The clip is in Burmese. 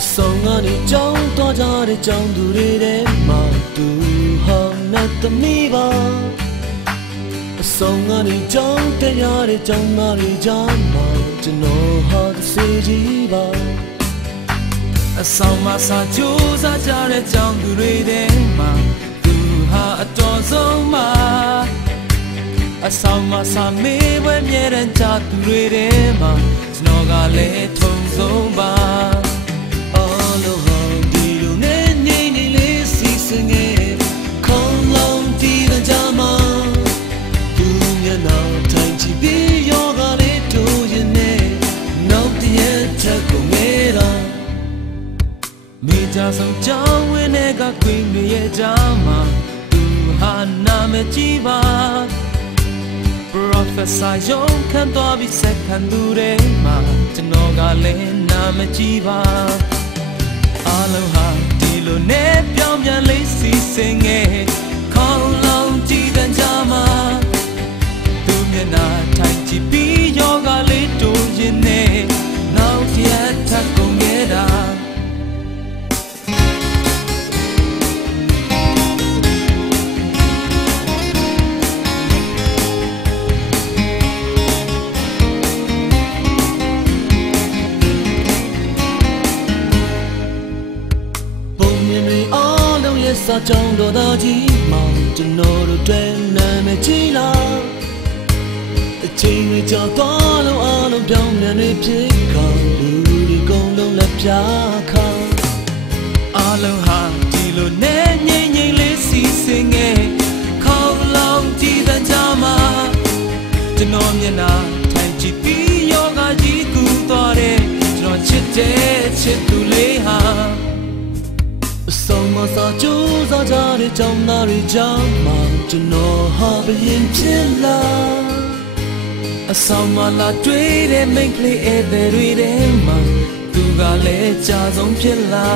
ကနေကြောင်းသွားကြတဲ့ကြောင်းသူတွေထဲမှာသူဟာနဲ့သမီးပါအဆုံးကနေကြောင်းတရားတဲ့ကြောင်းသားတွေကြားမှာကျွန်တော်ဟာတစ်စေကြီးပါအဆောင်မစာကြိုးစားကြတဲ့ကြောင်သူတွေထဲမှာသူဟာအတော်ဆုံးမှာအဆောင်မစာမေးပွဲမြဲတဲ့ကြသူတွေထဲမှာကျွန်တော်ကလည်းထုံဆုံးပါ ကြဆုံးကြောင်းဝင်းတဲ့ကခွေတွေရဲ့ကြားမှာသူဟာနာမည်ကြီးပါ Professor ရုံးခံတော်ပြီးစက္ကန့်သူတွေမှာကျွန်တော်ကလည်းနာမည်ကြီးပါအလုံးဟာဒီလိုနဲ့ပြောင်းပြန်လေးစီစဉ်င စာကြောင်းတော်သားကြီးမောင်ကျွန်တော်တို့တွေ့နာမည်ကြီးလားအချိန်တွေကြောက်သွားလို့အားလုံးပြောင်းပြန်တွေဖြစ်ခေါ်လူတွေကုန်လုံးလက်ပြခါအလုံးဟာဒီလိုနဲ့ငိမ့်ငိမ့်လေးစီစဉ်ငယ်ခေါင်းလောင်ကြည့်တဲ့ကြမှာကျွန်တော်မျက်နှာထိုင်ကြည့်ပြီး အဆုံးမစာကြိုးစားကြတဲ့ကြောင်းသားတွေကြားမှာကျွန်တော်ဟာဘယင်ဖြစ်လာအဆောင်မလာတွေ့တဲ့မိတ်ကလေးဧည့်သည်တွေထဲမှာသူကလည်းကြာဆုံးဖြစ်လာ